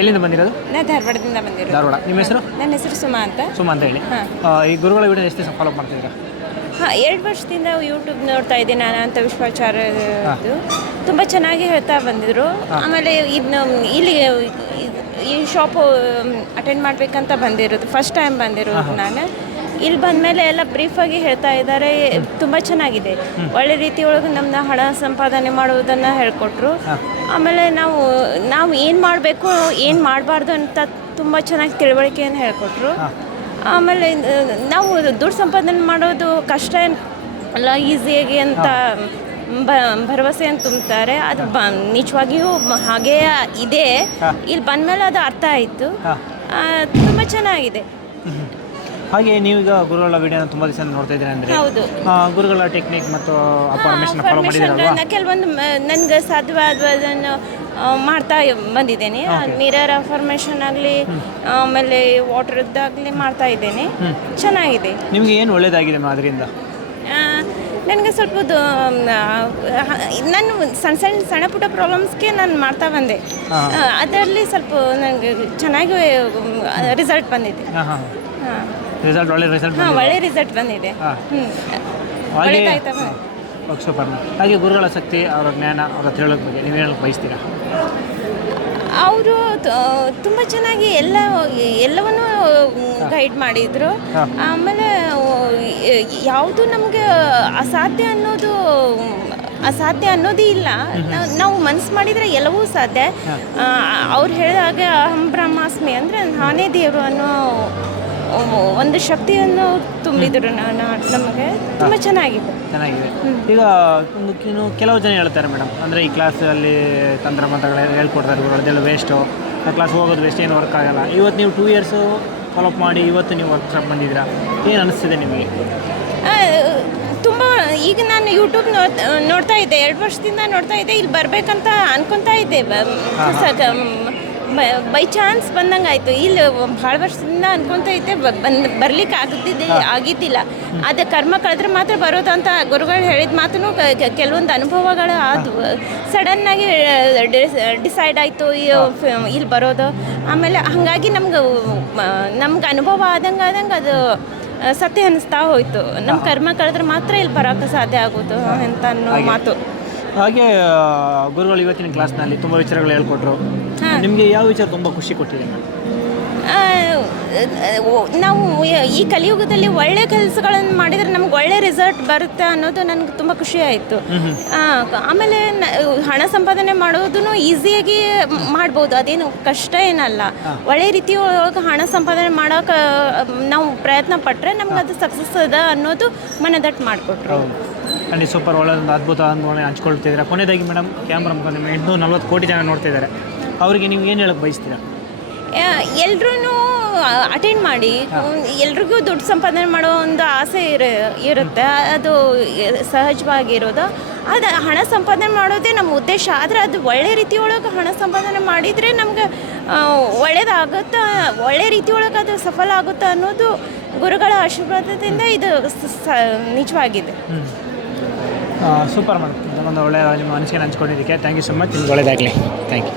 ಎಲ್ಲಿಂದ ಬಂದಿರೋದು? ನಾನು ಧಾರವಾಡದಿಂದ ಬಂದಿರೋದು. ಧಾರವಾಡ. ನಿಮ್ಮ ಹೆಸರು? ನನ್ನ ಹೆಸರು ಸುಮಾ ಅಂತ. ಸುಮಾ ಅಂತ ಹೇಳಿ. ಈ ಗುರುಗಳ ವಿಡಿಯೋ ಎಷ್ಟು ದಿವಸ ಫಾಲೋ ಮಾಡ್ತಿದ್ದೀರಾ? 2 ವರ್ಷದಿಂದ ಯೂಟ್ಯೂಬ್ ನೋಡ್ತಾ ಇದ್ದೀನಿ. ಅನಂತ ವಿಶ್ವ ಆಚಾರ್ಯದು ತುಂಬ ಚೆನ್ನಾಗಿ ಹೇಳ್ತಾ ಬಂದಿದ್ರು. ಆಮೇಲೆ ಇದನ್ನ ಇಲ್ಲಿ ಈ ಶಾಪು ಅಟೆಂಡ್ ಮಾಡಬೇಕಂತ ಬಂದಿರೋದು, ಫಸ್ಟ್ ಟೈಮ್ ಬಂದಿರೋದು ನಾನು. ಇಲ್ಲಿ ಬಂದಮೇಲೆ ಎಲ್ಲ ಬ್ರೀಫಾಗಿ ಹೇಳ್ತಾ ಇದ್ದಾರೆ, ತುಂಬ ಚೆನ್ನಾಗಿದೆ. ಒಳ್ಳೆ ರೀತಿ ಒಳಗೆ ನಮ್ಮನ್ನ ಹಣ ಸಂಪಾದನೆ ಮಾಡುವುದನ್ನು ಹೇಳ್ಕೊಟ್ರು. ಆಮೇಲೆ ನಾವು ಏನು ಮಾಡಬೇಕು ಏನು ಮಾಡಬಾರ್ದು ಅಂತ ತುಂಬ ಚೆನ್ನಾಗಿ ತಿಳುವಳಿಕೆಯನ್ನು ಹೇಳ್ಕೊಟ್ರು. ಆಮೇಲೆ ನಾವು ದುಡ್ಡು ಸಂಪಾದನೆ ಮಾಡೋದು ಕಷ್ಟ ಅಲ್ಲ, ಈಸಿಯಾಗಿ ಅಂತ ಭರವಸೆಯನ್ನು ತುಂಬ್ತಾರೆ. ಅದು ನಿಜವಾಗಿಯೂ ಹಾಗೇ ಇದೆ. ಇಲ್ಲಿ ಬಂದಮೇಲೆ ಅದು ಅರ್ಥ ಆಯಿತು. ತುಂಬ ಚೆನ್ನಾಗಿದೆ. ಹಾಗೆ ನೀವೀಗ ಗುರುಗಳ ವಿಡಿಯೋನ ತುಂಬ ದಿವಸ ನೋಡ್ತಾ ಇದ್ದೀರಾ ಅಂದರೆ, ಹೌದು, ಗುರುಗಳ ಟೆಕ್ನಿಕ್ ಮತ್ತು ಫಾರ್ಮೇಷನ್ ಫಾಲೋ ಮಾಡಿದ್ದೀರಲ್ವಾ? ಕೆಲವೊಂದು ನನಗೆ ಸಾಧ್ಯವಾದನ್ನು ಮಾಡ್ತಾ ಬಂದಿದ್ದೇನೆ. ಮಿರರ್ ಅಫರ್ಮೇಷನ್ ಆಗಲಿ, ಆಮೇಲೆ ವಾಟರ್ದಾಗಲಿ ಮಾಡ್ತಾ ಇದ್ದೇನೆ. ಚೆನ್ನಾಗಿದೆ. ನಿಮಗೆ ಏನು ಒಳ್ಳೆಯದಾಗಿದೆ ಅದರಿಂದ? ನನಗೆ ಸ್ವಲ್ಪ ನಾನು ಸಣ್ಣ ಪುಟ್ಟ ಪ್ರಾಬ್ಲಮ್ಸ್ಗೆ ನಾನು ಮಾಡ್ತಾ ಬಂದೆ. ಅದರಲ್ಲಿ ಸ್ವಲ್ಪ ನನಗೆ ಚೆನ್ನಾಗಿ ರಿಸಲ್ಟ್ ಬಂದಿದೆ. ಒಳ್ಳೆ ರಿಸಲ್ಟ್ ಬಂದಿದೆ. ಸೂಪರ್. ಹಾಗೆ ಗುರುಗಳ ಶಕ್ತಿ, ಅವರ ಜ್ಞಾನ, ಅವರ ತಿಳುವಳಿಕೆ ಬಗ್ಗೆ ನೀವು ಹೇಳಕ್ಕೆ ಬಯಸ್ತೀರಾ? ಅವರು ತುಂಬ ಚೆನ್ನಾಗಿ ಎಲ್ಲವನ್ನೂ ಗೈಡ್ ಮಾಡಿದರು. ಆಮೇಲೆ ಯಾವುದು ನಮಗೆ ಅಸಾಧ್ಯ ಅನ್ನೋದೇ ಇಲ್ಲ. ನಾವು ಮನಸ್ಸು ಮಾಡಿದರೆ ಎಲ್ಲವೂ ಸಾಧ್ಯ. ಅವ್ರು ಹೇಳಿದಾಗ ಅಹಂ ಬ್ರಹ್ಮಾಸ್ಮಿ ಅಂದರೆ ನಾನೇ ದೇವರು ಅನ್ನೋ ಒಂದು ಶಕ್ತಿಯನ್ನು ತುಂಬಿದ್ರು ನಮಗೆ. ತುಂಬ ಚೆನ್ನಾಗಿದೆ. ಈಗ ಕೆಲವು ಜನ ಹೇಳ್ತಾರೆ ಮೇಡಮ್, ಅಂದರೆ ಈ ಕ್ಲಾಸಲ್ಲಿ ತಂತ್ರ ಮಂತ್ರಗಳು ಹೇಳ್ಕೊಡ್ತಾರೆ, ಅದೆಲ್ಲ ವೇಸ್ಟು, ಕ್ಲಾಸ್ ಹೋಗೋದು ವೇಸ್ಟ್, ಏನು ವರ್ಕ್ ಆಗಲ್ಲ. ಇವತ್ತು ನೀವು 2 years ಫಾಲೋ ಅಪ್ ಮಾಡಿ ಇವತ್ತು ನೀವು ವರ್ಕ್ಶಾಪ್ ಬಂದಿದ್ದೀರಾ, ಏನು ಅನಿಸ್ತಿದೆ ನಿಮಗೆ? ತುಂಬ ಈಗ ನಾನು ಯೂಟ್ಯೂಬ್ ನೋಡ್ತಾ ಇದ್ದೆ, 2 ವರ್ಷದಿಂದ ನೋಡ್ತಾ ಇದ್ದೆ. ಇಲ್ಲಿ ಬರಬೇಕಂತ ಅನ್ಕೊತಾ ಇದ್ದೆ, ಬೈ ಚಾನ್ಸ್ ಬಂದಂಗೆ ಆಯಿತು. ಇಲ್ಲಿ ಭಾಳ ವರ್ಷದಿಂದ ಅನ್ಕೊತಾ ಇದ್ದೆ, ಬರ್ಲಿಕ್ಕೆ ಆಗಿದ್ದಿಲ್ಲ. ಅದು ಕರ್ಮ ಕಳೆದ್ರೆ ಮಾತ್ರ ಬರೋದು ಅಂತ ಗುರುಗಳು ಹೇಳಿದ ಮಾತೂ ಕೆಲವೊಂದು ಅನುಭವಗಳು ಆದವು. ಸಡನ್ನಾಗಿ ಡಿಸೈಡ್ ಆಯಿತು ಇಲ್ಲಿ ಬರೋದು. ಆಮೇಲೆ ಹಾಗಾಗಿ ನಮ್ಗೆ ಅನುಭವ ಆದಂಗೆ ಅದು ಸತ್ಯ ಅನ್ನಿಸ್ತಾ ಹೋಯಿತು. ನಮ್ಮ ಕರ್ಮ ಕಳೆದ್ರೆ ಮಾತ್ರ ಇಲ್ಲಿ ಬರೋಕ್ಕೆ ಸಾಧ್ಯ ಆಗೋದು ಅಂತ ಅನ್ನೋ ಮಾತು. ಹಾಗೆ ಗುರುಗಳು ಇವತ್ತಿನ ಕ್ಲಾಸ್ನಲ್ಲಿ ತುಂಬ ವಿಚಾರಗಳು ಹೇಳ್ಕೊಟ್ರು. ನಿಮಗೆ ಯಾವ ವಿಚಾರ ತುಂಬ ಖುಷಿ ಕೊಟ್ಟಿದೆ? ನಾವು ಈ ಕಲಿಯುಗದಲ್ಲಿ ಒಳ್ಳೆ ಕೆಲಸಗಳನ್ನು ಮಾಡಿದರೆ ನಮ್ಗೆ ಒಳ್ಳೆ ರಿಸಲ್ಟ್ ಬರುತ್ತೆ ಅನ್ನೋದು ನನಗೆ ತುಂಬ ಖುಷಿ ಆಯಿತು. ಆಮೇಲೆ ಹಣ ಸಂಪಾದನೆ ಮಾಡೋದನ್ನು ಈಸಿಯಾಗಿ ಮಾಡ್ಬೋದು, ಅದೇನು ಕಷ್ಟ ಏನಲ್ಲ. ಒಳ್ಳೆ ರೀತಿ ಒಳಗೆ ಹಣ ಸಂಪಾದನೆ ಮಾಡೋಕೆ ನಾವು ಪ್ರಯತ್ನ ಪಟ್ಟರೆ ನಮ್ಗೆ ಅದು ಸಕ್ಸಸ್ ಅದ ಅನ್ನೋದು ಮನದಟ್ಟು ಮಾಡಿಕೊಟ್ರು. ಖಂಡಿತ ಸೂಪರ್. ಒಳ್ಳೆಯದೊಂದು ಅದ್ಭುತ ಅನುಭವ ಹಂಚ್ಕೊಳ್ತಿದ್ದೀರಾ. ಕೊನೆಯದಾಗಿ ಮೇಡಮ್, ಕ್ಯಾಮ್ರಾ ಮುಖಾಂತರ 840 ಕೋಟಿ ಜನ ನೋಡ್ತಾ ಇದ್ದಾರೆ, ಅವರಿಗೆ ನೀವು ಏನು ಹೇಳಕ್ಕೆ ಬಯಸ್ತೀರಾ? ಎಲ್ಲರೂ ಅಟೆಂಡ್ ಮಾಡಿ. ಎಲ್ರಿಗೂ ದುಡ್ಡು ಸಂಪಾದನೆ ಮಾಡೋ ಒಂದು ಆಸೆ ಇರುತ್ತೆ, ಅದು ಸಹಜವಾಗಿರೋದು. ಅದು ಹಣ ಸಂಪಾದನೆ ಮಾಡೋದೇ ನಮ್ಮ ಉದ್ದೇಶ. ಆದರೆ ಅದು ಒಳ್ಳೆ ರೀತಿಯೊಳಗೆ ಹಣ ಸಂಪಾದನೆ ಮಾಡಿದರೆ ನಮ್ಗೆ ಒಳ್ಳೆಯದಾಗುತ್ತಾ, ಒಳ್ಳೆ ರೀತಿಯೊಳಗೆ ಅದು ಸಫಲ ಆಗುತ್ತಾ ಅನ್ನೋದು ಗುರುಗಳ ಆಶೀರ್ವಾದದಿಂದ ಇದು ನಿಜವಾಗಿದೆ. ಸೂಪರ್ ಮೇಡಮ್, ಒಂದು ಒಳ್ಳೆಯ ನಿಮ್ಮ ಅನಿಸಿಕೆ ಹಂಚ್ಕೊಂಡಿದ್ದಕ್ಕೆ ಥ್ಯಾಂಕ್ ಯು ಸೊ ಮಚ್. ನಿಮ್ಗೆ ಒಳ್ಳೆಯದಾಗಲಿ. Thank you.